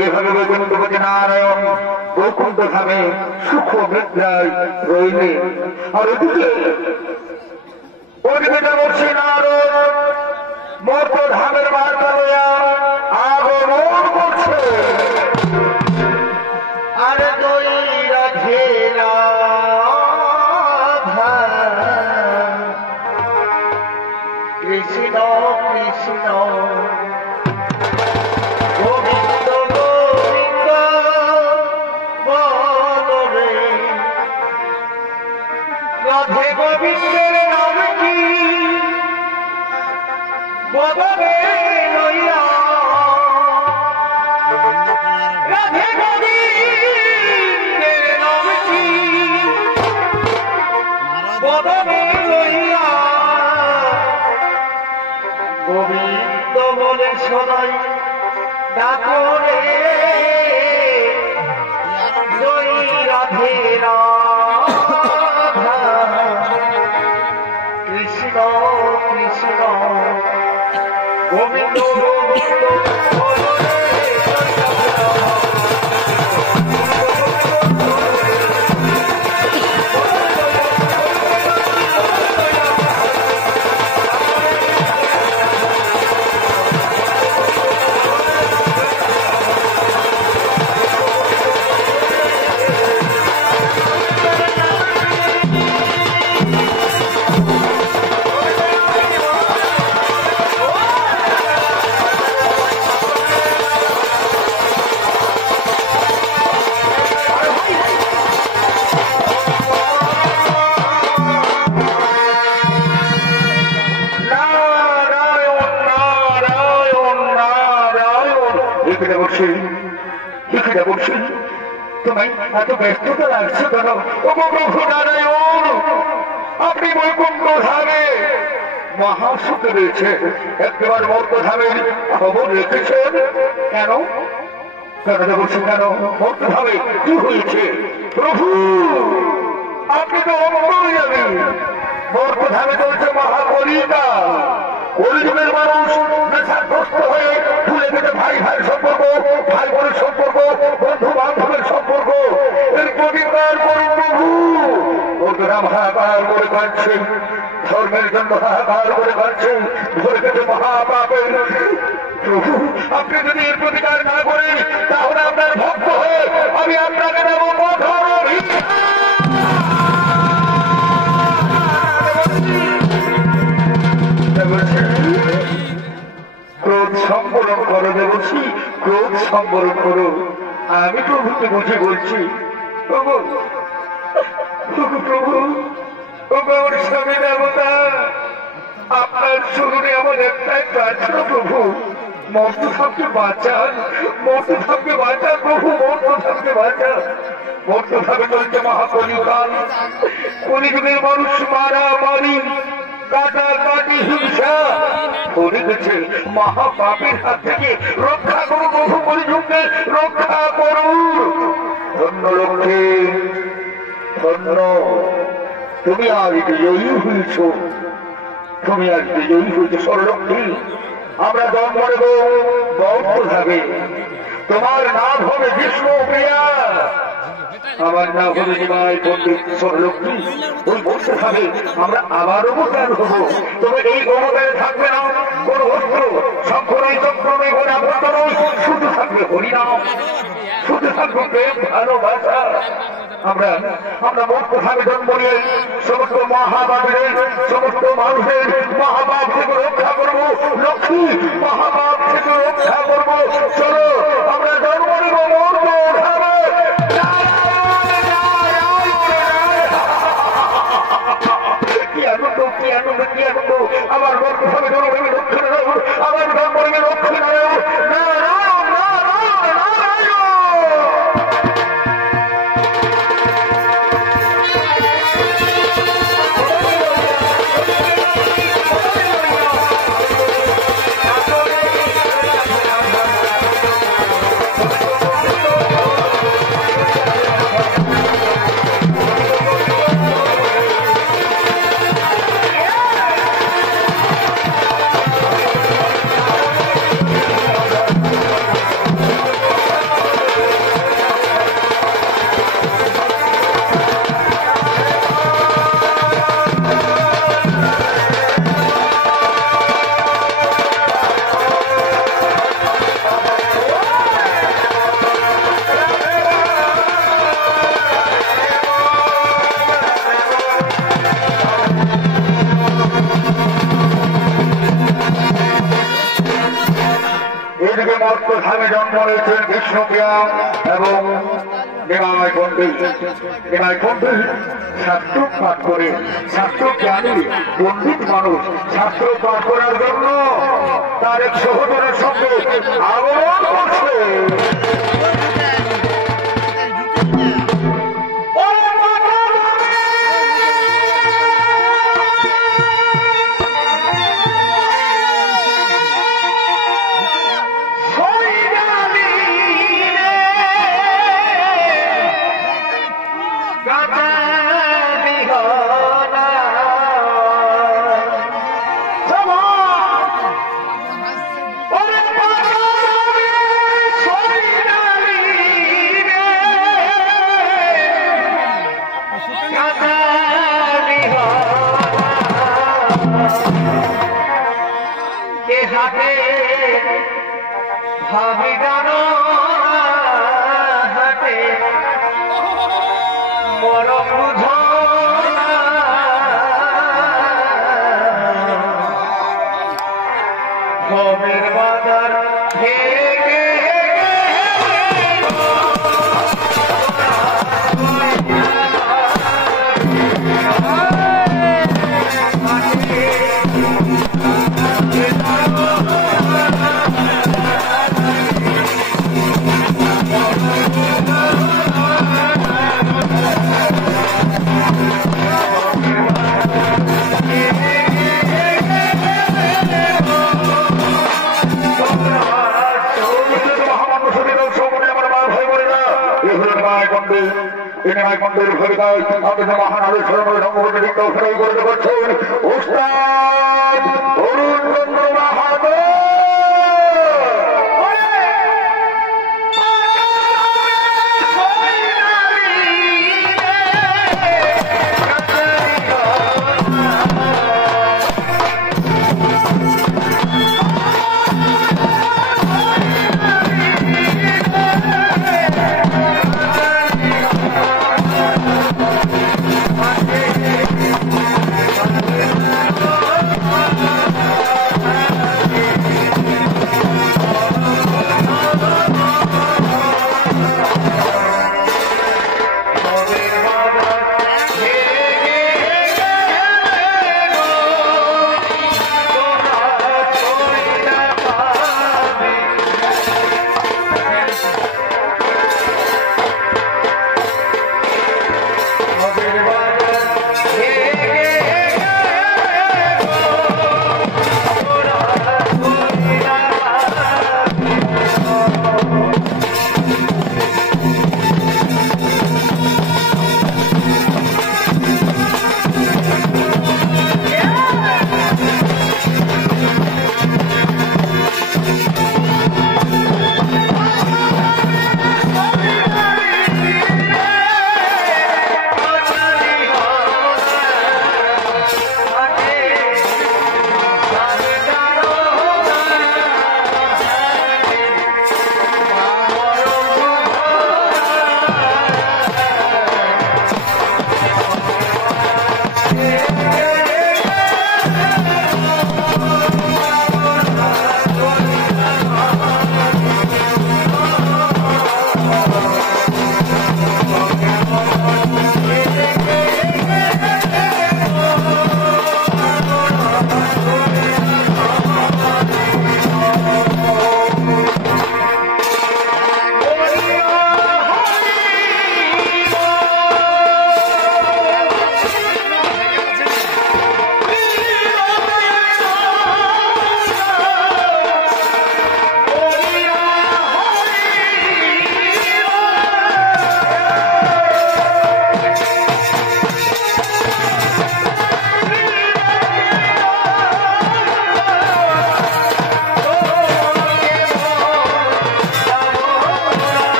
এইভাবে বৈকুণ্ঠপতি নারায়ণ বৈকুণ্ঠ ধামে সুখ নিদ্রায় রইলে। আর ওদিকে দেবর্ষী নারদ মর্ত ধামের বার্তা লইয়া আগমন করছে। আরে দই রাধে রাধা কৃষ্ণ কৃষ্ণ গোবিন্দ গোবিন্দ বলরে। রাধে গোবিন্দের নাম কি বদলে লইয়া। রাধে গোবিন্দের নাম কি বদলে লইয়া। গোবিন্দ বলে শোনাই ডাকরে জয় রাধে রাধা কৃষ্ণ কৃষ্ণ গোবিন্দ গোবিন্দ বলরে। তোমায় এত ব্যস্ততা লাগছে কেন? প্রভু নারায়ণ, আপনি বৈকুণ্ঠ ধামে মহাসুখে রয়েছে, একবার মর্ত ধামের খবর রেখেছেন কেন? কেন বলছেন কেন? মর্ত ধামে কি হয়েছে? প্রভু আপনি তো অমর যাবেন। মর্ত ধামে চলছে মহাকলিকা। কলিযুগের মানুষ নেশাগ্রস্ত হয়ে ভুলে গেছে ভাই ভাই সম্পর্ক, ভাই বোনের সম্পর্ক, বন্ধু বান্ধবের সম্পর্ক। এর প্রতিকার করুন প্রভু। ওরা হাহাকার করে কাঁদছে, ধর্মের জন্য হাহাকার করে কাঁদছে, ধরে গেছে মহাপাপের। প্রভু আপনি যদি এর প্রতিকার না করেন তাহলে আপনার ভক্ত হয়ে আমি আপনাকে দেব কঠোর অভিশাপ। ক্রোধ সম্বরণ করো দেবশ্রী, ক্রোধ সম্বরণ করো। আমি প্রভুকে বুঝে বলছি, প্রভু প্রভু আমার স্বামী দেবতা, আপনার শরীরে আমার একটাই প্রার্থনা প্রভু, মর্তধামকে বাঁচান, মর্তধামকে বাঁচান প্রভু, মর্তধামকে বাঁচান। মর্তধামে চলছে মহাকলিকাল। কলিযুগের মানুষ মারামারি, কাটাকাটি, হিংসা করে গেছে। মহাপাপের হাত থেকে রক্ষা করো প্রভু, কলিযুগকে রক্ষা করুন। ধন্য লক্ষ্মী, ধন্য তুমি আজ বিজয়ী হয়েছ, তুমি আজ বিজয়ী হয়েছ সরলক্ষ্মী। আমরা জন্ম নেব বৌদ্ধ ধামে, তোমার নাম হবে বিষ্ণু প্রিয়া, আমার নাম হবে নিমাই পণ্ডিত সরলক্ষ্মী। ওই বৌদ্ধ ধামে আমরা আবার অবতার হব। তবে এই অবতারে থাকবে না কোন অস্ত্র, শঙ্খ নয়, চক্র নয়, কোন আবদ্ধ নয়, শুধু থাকবে হরিনাম, শুধু থাকবে প্রেম ভালোবাসা। আমরা মর্তধামে জন্ম নিয়ে সমস্ত মহাপাপের, সমস্ত মানুষের মহাপাপ থেকে রক্ষা করবো লক্ষ্মী, মহাপাপ থেকে রক্ষা করবো। চলো আমরা জন্ম নিব মর্তধামে। কি আনন্দ, কি আনন্দ, কি আনন্দ! আমার মর্তধামে জন্ম নেবে লক্ষ্মী নারায়ণ, আমার জন্ম নেবে লক্ষ্মী নারায়ণ। জন্ম নিয়েছেন বিষ্ণুপ্রিয়া এবং নিমাই পণ্ডিত। নিমাই পণ্ডিত শাস্ত্র পাঠ করে, শাস্ত্র জ্ঞানী পণ্ডিত মানুষ শাস্ত্র পাঠ করার জন্য তার এক সহোদরের সঙ্গে আগমন করছে। মন্দির ভরিকায় আমাদের মহান আলোচনা করতে পারছেন উস্তাদ অরুণ চন্দ্র মাহাতো।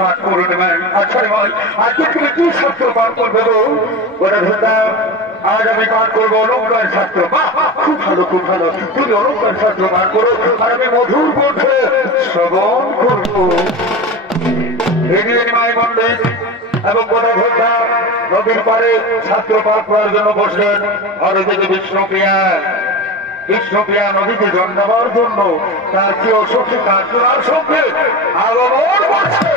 পাঠ করে নেবেন। আচ্ছা রে ভাই, আজকে তুমি কি শাস্ত্র পাঠ করবে গো? ওরা ধরতা আজ আমি পাঠ করবো অলঙ্কার শাস্ত্র। বাহ, খুব ভালো, খুব ভালো। তুমি অলঙ্কার শাস্ত্র পাঠ করো আর আমি মধুর কণ্ঠে শ্রবণ করবো। মাই মন্দির এবং গোটা ঘোষা নদীর পাড়ে ছাত্র পাঠ করার জন্য বসলেন। ভারতীয় বিষ্ণুপ্রিয়া নদীতে জল নেওয়ার জন্য তার প্রিয় সখী কাঞ্চনার সঙ্গে আগমন করছে।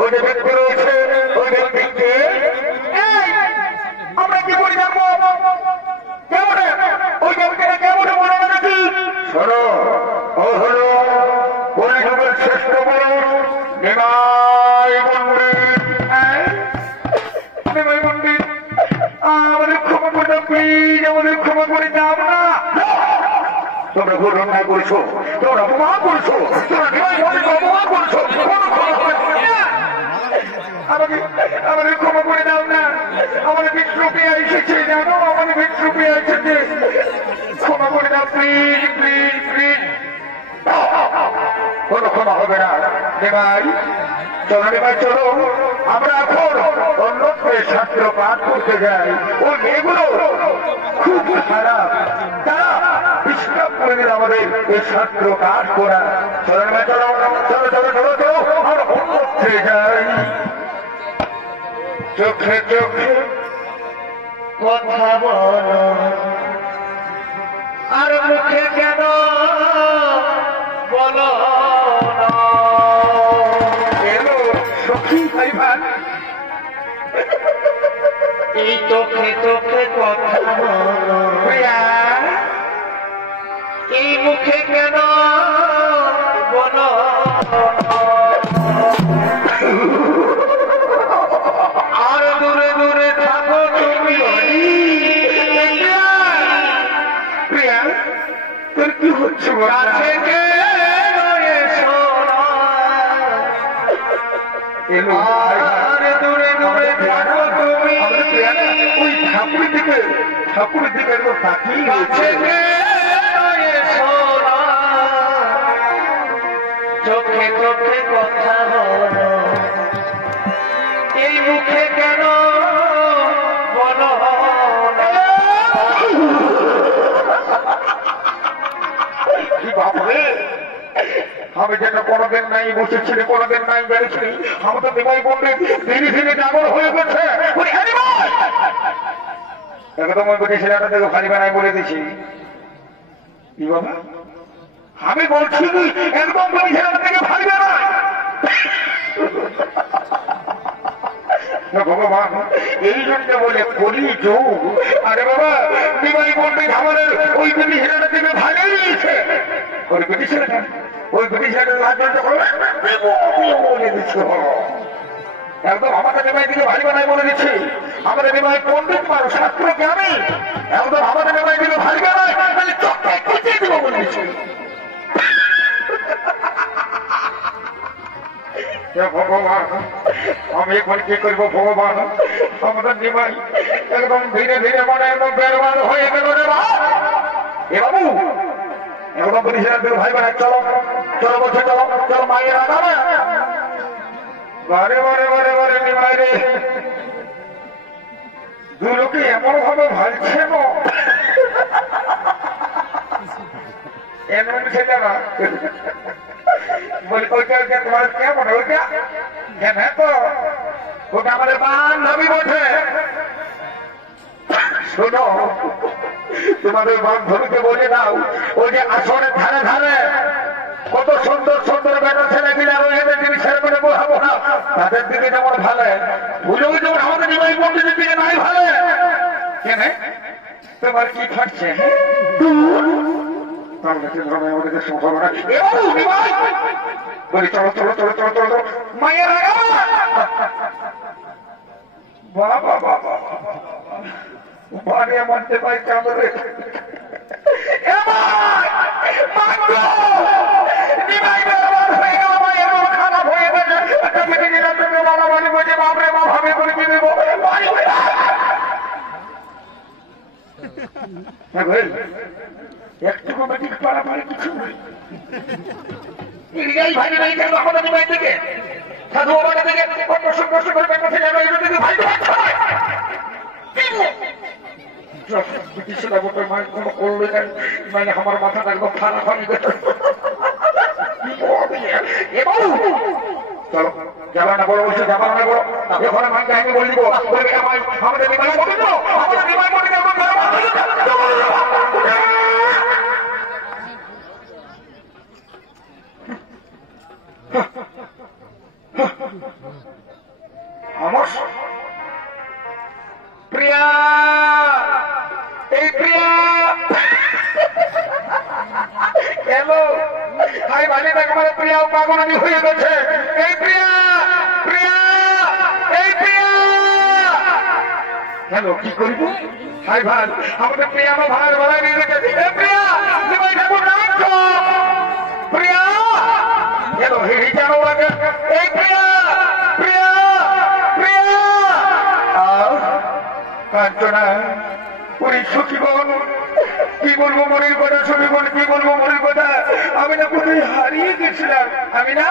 ওই যে ব্যক্তি রয়েছে ওই ব্যক্তিকে আমরা কি করে জানবো কেমন ওই ব্যক্তিটা কেমন মনে নাকি? শোনো, ও হলো কলিযুগের শ্রেষ্ঠ পুরুষ নিমাই পণ্ডিত। নিমাই পণ্ডিত, আমাদের ক্ষমা করে দাও প্লিজ, আমাদের ক্ষমা করে দাও না। তোমরা ভুল অন্যায় করছো, তোমরা অপমান করছো, তোমরা নিমাই পণ্ডিতকে অপমান করছো। আমাদের ক্ষমা করে দাও না, আমাদের বিষ্ণুপ্রিয়া এসেছে জানো, আমাদের বিষ্ণুপ্রিয়া এসেছে, ক্ষমা করে দাও প্লিজ প্লিজ প্লিজ। কোনো ক্ষমা হবে না নিমাই, চলো নিমাই চলো, আমরা এখন অন্যত্র ছাত্র পাঠ করতে যাই। ওই মেয়েগুলো খুব খারাপ, তারা ডিস্টার্ব করে দিল আমাদের এই ছাত্র পাঠ করা। চলো নিমাই চলো, চলো চলো চলো চলো, আমরা অন্যত্রে যাই। চোখে চোখে কথা বলো আর মুখে কেন বলো না। এলো সখী ভাইভান, এই চোখে চোখে কথা বলো, এই মুখে কেন বলো। আর দূরে দূরে থাকো তুমি। প্রিয়া, তোর কি হচ্ছে? দূরে দূরে থাকো তুমি। ওই ঠাকুরের দিকে, ঠাকুরের দিকে তাকিয়ে চোখে চোখে কথা বলো, এই মুখে কেন বলো। কি বাপরে, আমি যেন কোনোদিন নাই বসেছিলি, কোনোদিন নাই বেড়েছিলি। আমি তো নিমাই পণ্ডিত ধীরে ধীরে জাগর হয়ে গেছে। একদম ওই বেটি ছেলেটা থেকে খালি বানাই বলে দিছি। কি বাবা, আমি বলছি কি একদম বেটি ছেলেটা থেকে খালি বানাই। ভগবান এই জন্য বলে কলি যুগ। আরে বাবা, নিমাই পণ্ডিত আমাদের ওই বেটি ছেলেটা থেকে ভালো দিয়েছে। ওই বেটি ছেলেটা, ওই বেটি ছেলেটা বলে দিচ্ছে একদম আমাদের নিমাই দিকে ভারী বানাই বলে দিচ্ছি। আমাদের নিমাই পণ্ডিত মানুষ, ছাত্রকে আমি একদম আমাদের নিমাই দিকে ভারী বানাই চোখে খুঁচিয়ে দিব বলে দিচ্ছি। ভগবান, আমি এখন কি করবো ভগবান? আমাদের নিমাই একদম ধীরে ধীরে মানে একদম বেরবাদ হয়ে গেল রে বাবু। একদম বলেছিলাম ভাই বানাই, চলো চলো বলছে, চলো চলো মায়ের আগাবে। বারে বারে বারে বারে নিমাই রে, দুই লোকে এমন ভাবে ভালছে না, এমন ছেলে না। বলি ওইটা ওইটা তোমার কেমন? ওইটা হ্যাঁ তো, ওটা আমাদের বান্ধবী বটে। শোনো, তোমাদের বান্ধবীকে বলে দাও ওই যে আসরের ধারে ধারে কত সুন্দর সুন্দর বেটা ছেলে গিলা রয়েছে, তিনি ছেড়ে করে বোঝাবো না, তাদের দিকে যেমন ভালো বুঝো, যেমন আমাদের নিমাই পণ্ডিতের দিকে নাই ভালো। কেন তোমার কি থাকছে? চলো চলো চলো চলো চলো চলো মায়ের বাবা বাবা বানিয়ে মানতে পাই কামড়ে। খারাপ হয়ে গেছে, বাপরে বাপ ভাবে করে কি দেবো। একটুকু বেটিক পাড়াপাড়ি কিছু নেই। ভাই নাই কেন আমাদের নিমাই থেকে সাধু বাবা থেকে কষ্ট কষ্ট করে বেটা থেকে ভাই কিছুটা গোটে মায়ের কোনো করলে নাই, মানে আমার মাথাটা একদম খারাপ হয়ে গেছে। চলো যাবা না বড় বলছো, যাবা না বড় ওখানে মাইকে আমি বলে দিব, আমাদের নিমাই বলে দিল, আমাদের নিমাই বলে দিল। আমার প্রিয়া, এই প্রিয়া কেন ভাই ভাই আমার প্রিয়া পাগলামি হয়ে গেছে। এই প্রিয়া, প্রিয়া, এই প্রিয়া কেন কি করব? হাই ভাই আমাদের প্রিয়া আমার ভাইয়ের বেলায় নিয়ে রেখেছে। এই প্রিয়া তুমি ঠাকুর রাখছো প্রিয়া কেন হেরি কেন লাগে? এই প্রিয়া, প্রিয়া, প্রিয়া কাঞ্চনা ওই সখীগণ কি বলবো মনের কথা, সখীগণ কি বলবো মনের কথা। আমি না কোথায় হারিয়ে গেছিলাম। আমি না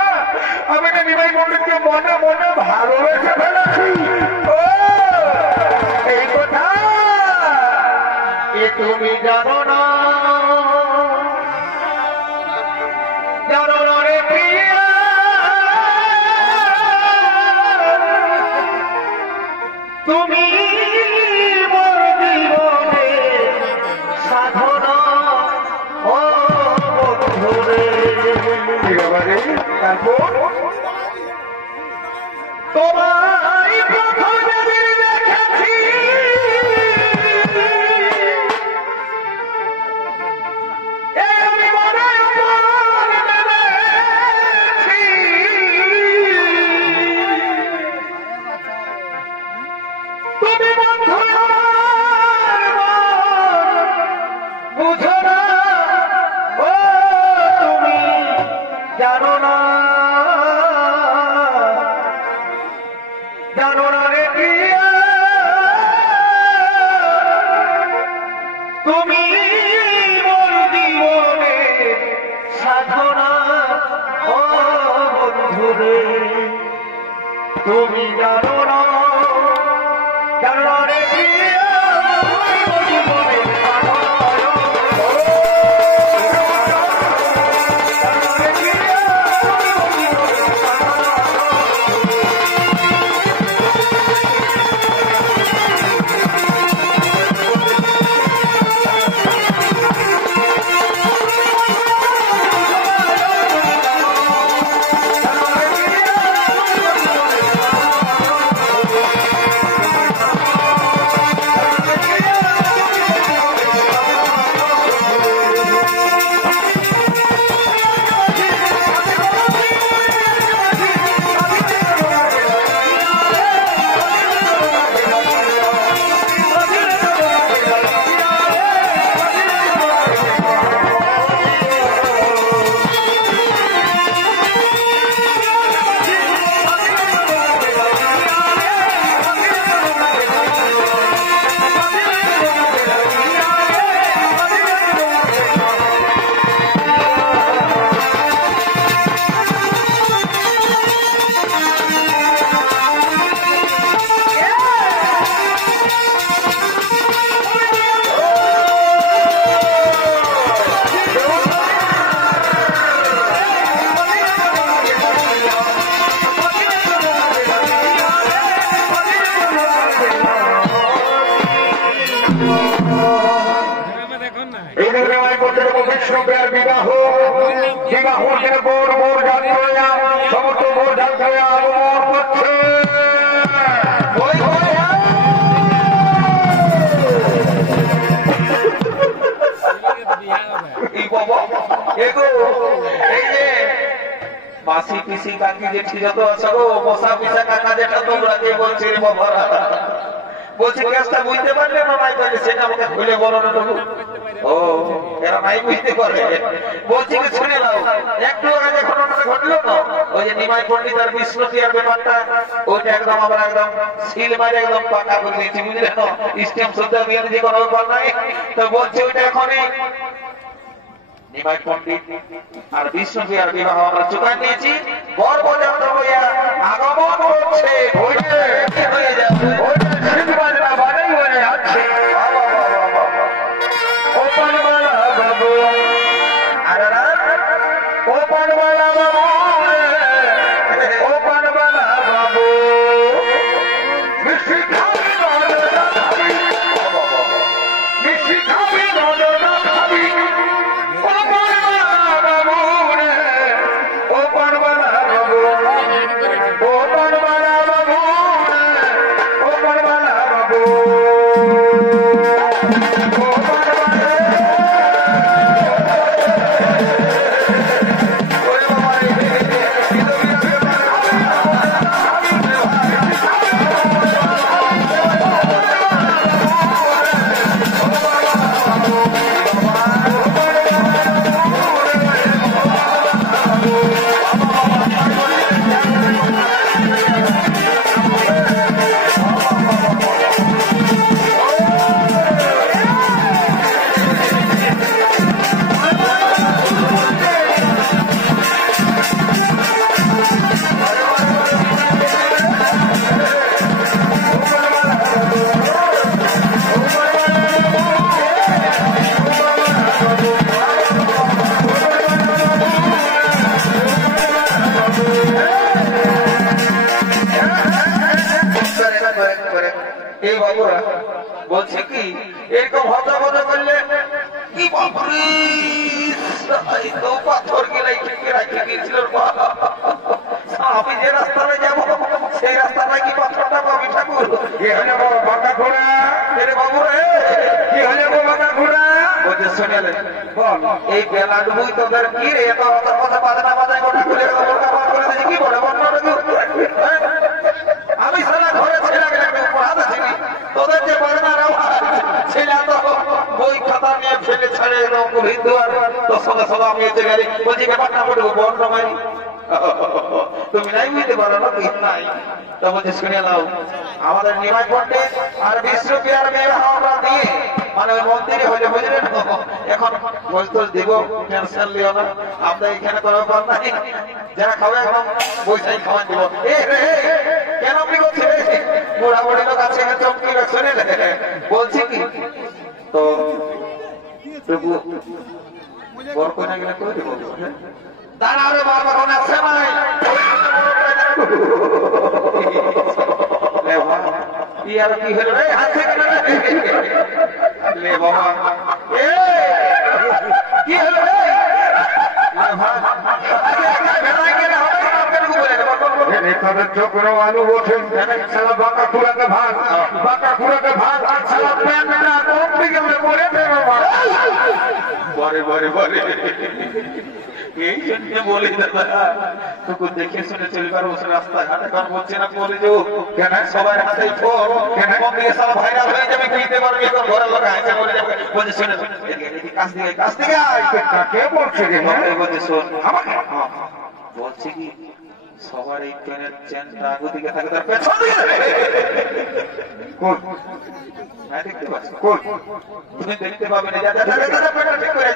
নিমাই মন্দিরকে মনে মনে ভালোবেসে ফেলেছি। ও এই কথা এ তুমি জানো না, জানো না রে প্রিয়া। তুমি তোমায় প্রথমে দেখেছি আমি মনে মেরেছি, তুমি বন্ধু বুঝো না, ও তুমি জানো না, জানো না রে প্রিয়া। তুমি মোর জীবনে সাধনা, ও বন্ধু রে তুমি জানো না, জানো না রে প্রিয়া। জীবনে বিবাহ বিবাহ বোর বোর যাত্রা সমস্ত বোর যাত্রা আগমন করছে। মাসি পিসি কাকি জেঠি যত আছে গো, মশা পিসা কাকা যেটা তোমরা যে বলছি রে বাবা, বলছি কেসটা বুঝতে পারলে না নাই পারলে সেটা আমাকে খুলে বলো না। ও এরা নাই বুঝতে পারে, বলছি কি শুনে নাও। একটু আগে ঘটনাটা ঘটলো না, ওই যে নিমাই পণ্ডিত আর বিষ্ণুপ্রিয়ার ব্যাপারটা, ওইটা একদম আমরা একদম সিল মারে একদম পাকা করে দিয়েছি, বুঝলে না? স্টেম সুদ্ধা দিয়ে যে কোনো ব্যাপার নাই। তো বলছি ওইটা এখনই নিমাই পণ্ডিত আর বিষ্ণুপ্রিয়ার বিবাহ আমরা চুকাই নিয়েছি। বরযাত্রা হইয়া আগমন করছে, হয়ে যাবে ও এই বাবুরা বলছে কি এরকম হজা হজা করলে কি বাবুরে তো পাথর গেলাই থেকে রাখে গিয়েছিল আমি যে রাস্তায় যাবো সেই রাস্তাটা কি পাথরটা পাবি ঠাকুর কি হয়ে যাবো বাঁকা ঘোড়া রে বাবুরে কি হয়ে যাবো বাঁকা ঘোড়া বলছে শুনেলে এই বেলা ডুবুই তোদের কি রে এত কথা বাজনা বাজায় গোটা খুলে করে দিয়েছি কি বলে আমি সারা ঘরে ছেলে গেলে পড়াতে ছিলি তোদের যে বাজনার আওয়াজ ছেলে তো বই খাতা নিয়ে ফেলে ছেড়ে হিন্দু আর তোর সঙ্গে সঙ্গে আমি এসে গেলি বলছি ব্যাপারটা বলবো বন্ধ মারি তুমি নাই বুঝতে পারো না কি নাই তো বলছি শুনে নাও আমাদের নিমাই পণ্ডিত আর 20 রুপিয়ার মেয়েরা আমরা দিয়ে মানে ওই মন্দিরে হলে বুঝলেন এখন বৈঠক দিব টেনশন লিও না আমরা এখানে কোনো ব্যাপার নাই যারা খাবে একদম বৈশাখী খাওয়া দিব কেন আপনি বলছেন বুড়া বুড়ি লোক আছে চমকি শুনে বলছি কি তো তবু বর কোনে গেলে করে দিব দাঁড়া রে বাবা কোন আছে নাই ইয়ার কি হলো রে হাতে লে বাবা এ কি হলো রে চোখের আলু ওঠেন সারা বাঁকা খুঁড়াকে ভাগ বাঁকা খুঁড়াকে ভাগ সারা প্যান্টটা কোন দিকে পরে দেবে বরে বরে বরে এই জন্য বলি দাদা তোকে দেখে শুনে চলবার বসে রাস্তাঘাট এখন বলছে না বলে যে কেন সবার হাতে ফোন কেন দিয়ে সারা ভাইরাল হয়ে যাবে কিনতে পারবে এখন ঘরে লোক আছে বলে যাবে বলছে শুনে কাছ থেকে কে বলছে বলছে শোন আমাকে বলছে কি সবার এই ট্রেনের চেনটা আগুদিকে থাকে তার পেছন দিকে দেখতে পাচ্ছ তুমি দেখতে পাবে না ঠিক করে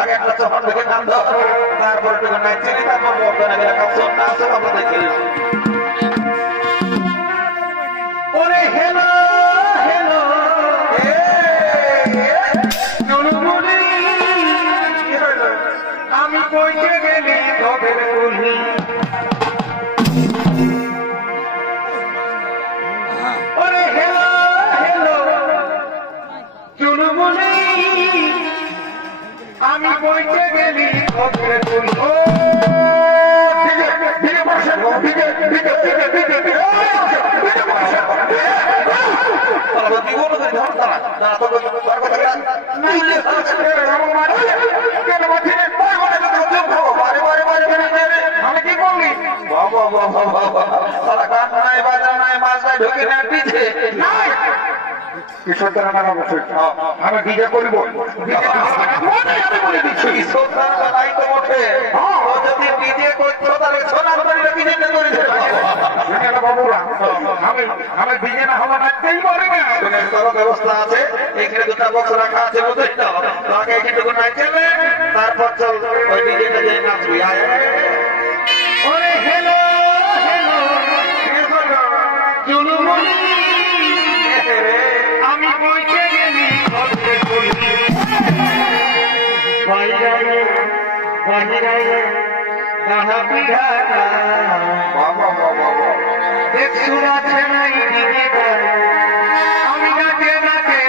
আগে একটা চপন থেকে নাম ধর তারপর নাই চিনি তারপর আমরা দেখি ওরে হেলো হেলো আমি কইতে গেলি তবে বলি ওরে হেলো হেলো চুলবুলি আমি কইতে গেলি তবে বলি ও দিকে বসে দিকে দিকে দিকে দিকে দিকে আমি কি বলি কিশোর দ্বারা নাম অবশ্যই আমি বিজয় করিব কিশোর যদি বিজে করছো তাহলে সোনার বাড়িটা বিজে করে বাবুরা আমি বিজে না হওয়া রাখতেই পারি না ব্যবস্থা আছে এখানে দুটা বক্স রাখা আছে বুঝলি তো তোমাকে এখানে নাই চলবে তারপর চল ওই ডিজেটা যে নাচবি ওরে হেলো হেলো চুলুমুলি আমি বইতে গেলি বাইরে বাইরে দানা পিঠা দেখছু আছে নাই দিকে আমি নাচে নাচে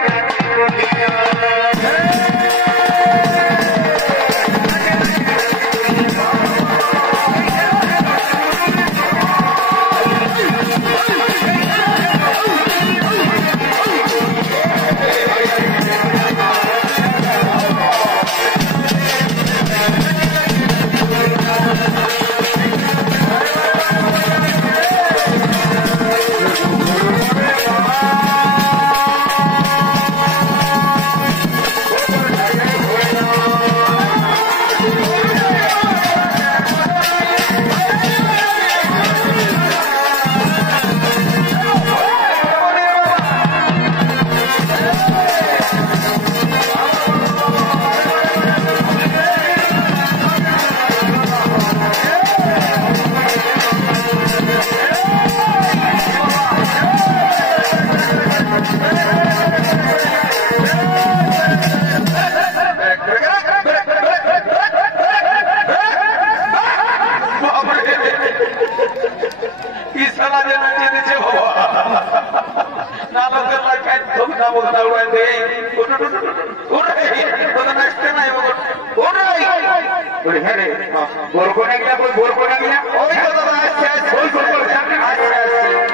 সালা যে নাচিয়ে দিচ্ছে বাবা না লোকের লাইফে তুমি না বলতে উড়াই দে তোদের নাচতে নাই ওরাই ওরে হ্যাঁ রে গোরকোনা গিয়া কই গোরকোনা গিয়া ওই তো দাদা আসছে ওই গোরকোনা সামনে আসছে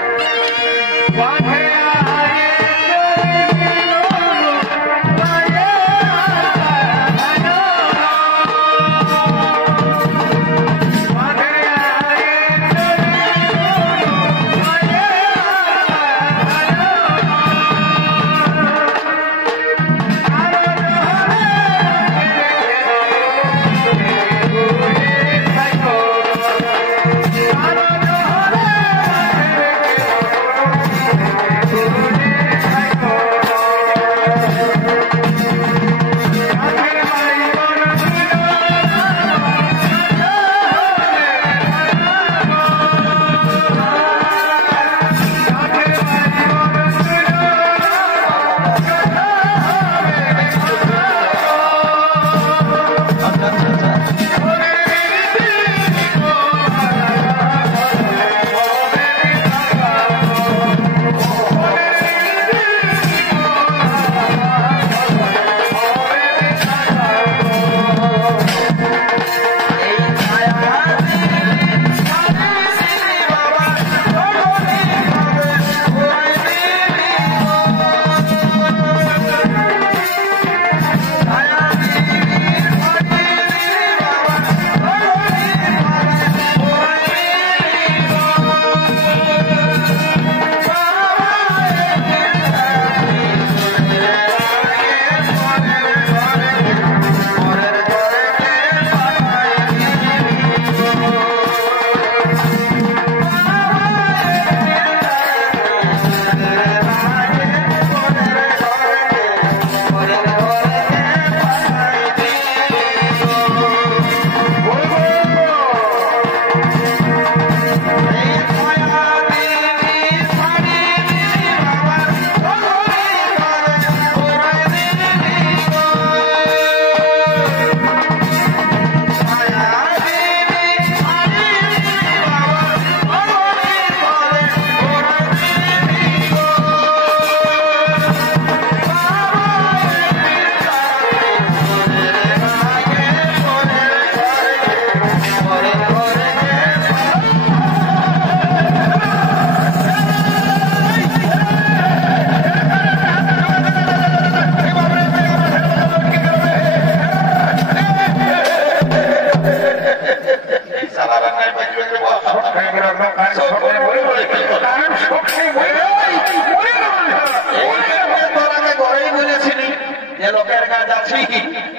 লোকের কাজ আছি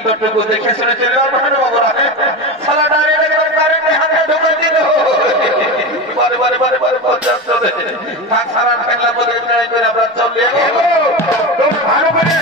তোটুকু দেখে শুনে চলে সালা ডাইরেক্ট কারেন্টে হাতে ঢুকে দিল বারে বারে বারে বারে পর্যাপ্ত থাক সারা ফেললা বলে ট্রাই করে আমরা চলে ভালো করে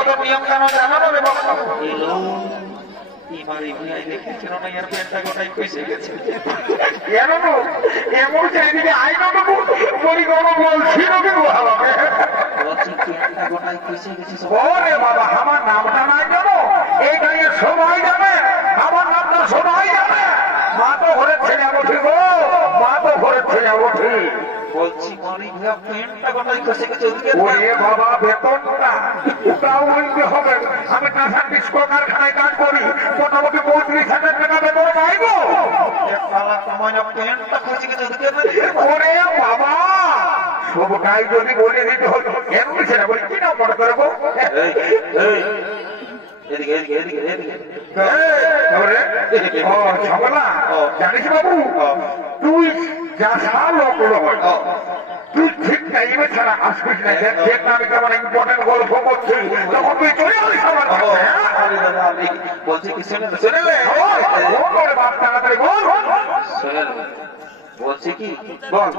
মতো নিয়ম কানুন জানানো রে বাবা মারি ভাই দেখেছিল না ইয়ার পেটটা গোটাই কইছে গেছে কেন তো এমন চাইদিকে আইনো তো বলি কোনো বলছিল কি ভালো বলছি পেটটা গোটাই কইছে গেছে ওরে বাবা আমার নামটা নাই জানো এই গায়ে সবাই জানে আমার নামটা সবাই জানে মা তো ঘরে ছেলে ওঠে গো মা তো ঘরে ছেলে ওঠে বলছি মারি ভাই পেটটা গোটাই কইছে গেছে ওরে বাবা বেতনটা ওটাও বলতে হবে আমি টাকা ডিস্কো কারখানায় কাজ করি মোটামুটি ৩৫,০০০ টাকা বেতন পাইবো পেটটা কইছে গেছে ওরে বাবা সবটাই যদি বলে দিতে হতো এমনি ছেলে বলি কি না মনে করবো ঝামেলা জানিস বাবু তুই যা লোক তুই ঠিক টাইমে ছাড়া আসবিস না যেটা আমি কেমন ইম্পর্টেন্ট গল্প করছি তখন তুই চলে আসিস আমার বলছি কি শুনে বাপ তাড়াতাড়ি বল বলছি কি বল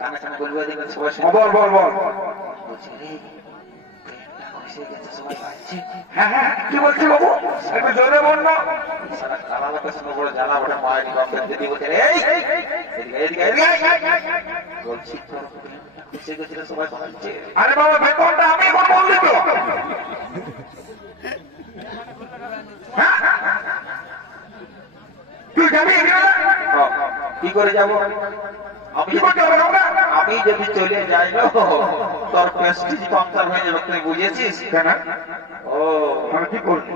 কানে কানে বলবো দেখবেন সবাই বল বল বল বলছি রে পেটটা কইছে গেছে সবাই পাচ্ছে হ্যাঁ হ্যাঁ কি বলছি বাবু একটু জোরে বল না সারা কালা লোকের সঙ্গে বড় জানা ওটা মায়ের বাপের দিদি বলছে বলছি তোর পেটটা কইছে গেছে সবাই পাচ্ছে আরে বাবা বেতনটা আমি এখন বললি তো তুই যাবি কি করে যাবো আমি যদি চলে যাই না তোর প্রেস্টিজ কমতার হয়ে যাবে তুই বুঝেছিস ও আমি কি করবি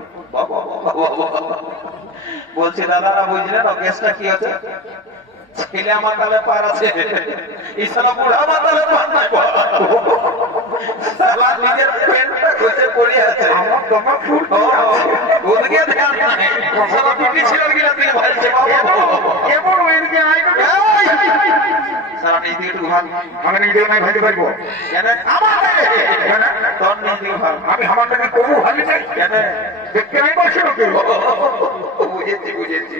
বলছি দাদারা বুঝলেন কেসটা কি হচ্ছে ছেলে আমার তালে পার আছে ইসালা বুড়া আমার তালে পার নাই নিজের পেটটা খুঁজে পড়ে আছে আমার তোমার ওদিকে ধ্যান নাই সারা পিটি ছিল কিনা তুই ভাইছে এমন ওইদিকে আইনো সারা নিজে একটু ভাগ আমি নিজে নাই ভাইতে পারবো কেন তোর নিজে ভাগ আমি আমার নাকি কবু ভাবি নাই কেন দেখতে আমি বসে বুঝেছি বুঝেছি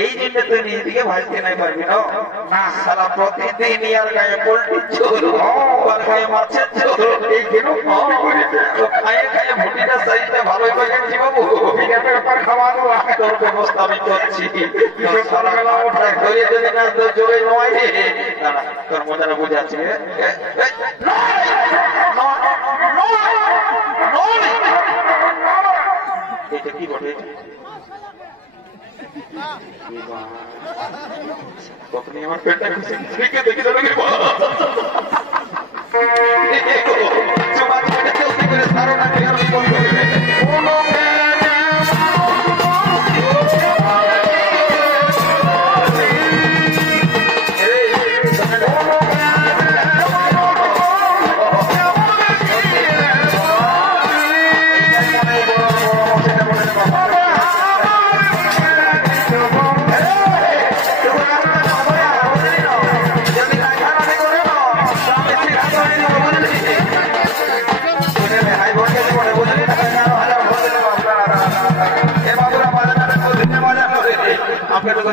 এই জন্য তুই নিজেকে ভাজতে নাই পারবি না সারা প্রতিদিন ইয়ার গায়ে পোল্ট্রির ঝোল আর গায়ে মাছের ঝোল এই কেন খায়ে খায়ে ভুটিটা সাইজটা ভালোই পাইছি বাবু ব্যাপার খাওয়া দাওয়া তোর ব্যবস্থা আমি করছি সকালবেলা ওঠায় ধরে যদি না তোর জোরে নয় দাঁড়া তোর মজাটা বুঝাচ্ছি এটা কি বটে তখনই আমার পেটটা খুশি দেখে দেখি ধারণা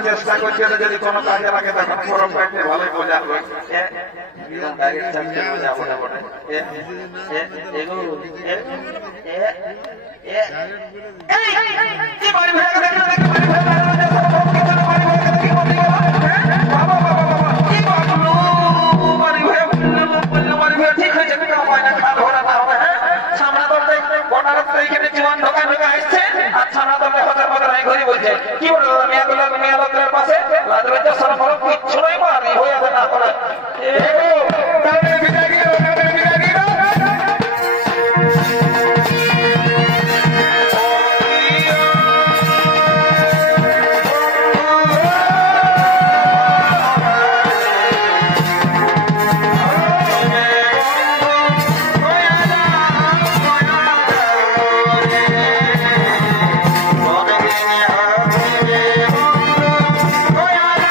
চেষ্টা করছি যদি কোনো কাজে লাগে তখন গরম পাইতে ভালোই বোঝা হবে ঠিক হয়েছে সামনে দলটা বনারস এইখানে জীবন ঢোকা ঢোকা আসছে আর সামনে দলটা হতার মতো নাই ঘুরি বলছে কি বলবো মেয়া লোকের পাশে কিচ্ছু নয় মারি হয়ে আছে না করে Oh, yeah.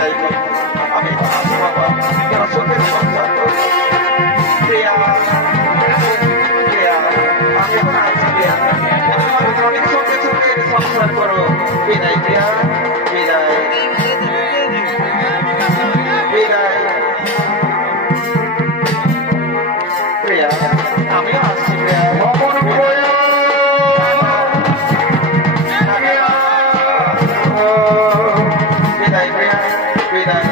বিদায় আমি আসি বাবা তোরা সুখের সংসার করো প্রিয়া প্রিয়া আমি এখন আসি প্রিয়া তুমি অনেক সুখে সুখের সংসার করো বিদায় প্রিয়া বিদায় বিদায় প্রিয়া আমি আসি প্রিয়া বিদায় প্রিয়া বিদায়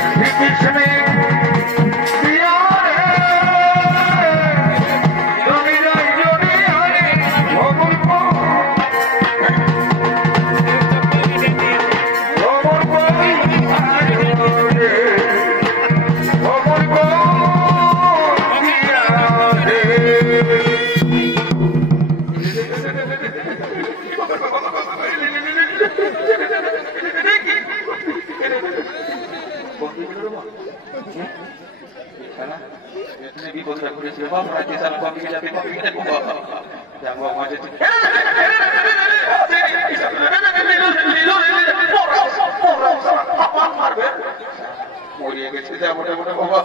মরিয়ে গেছে যা মোটামোটা বাবা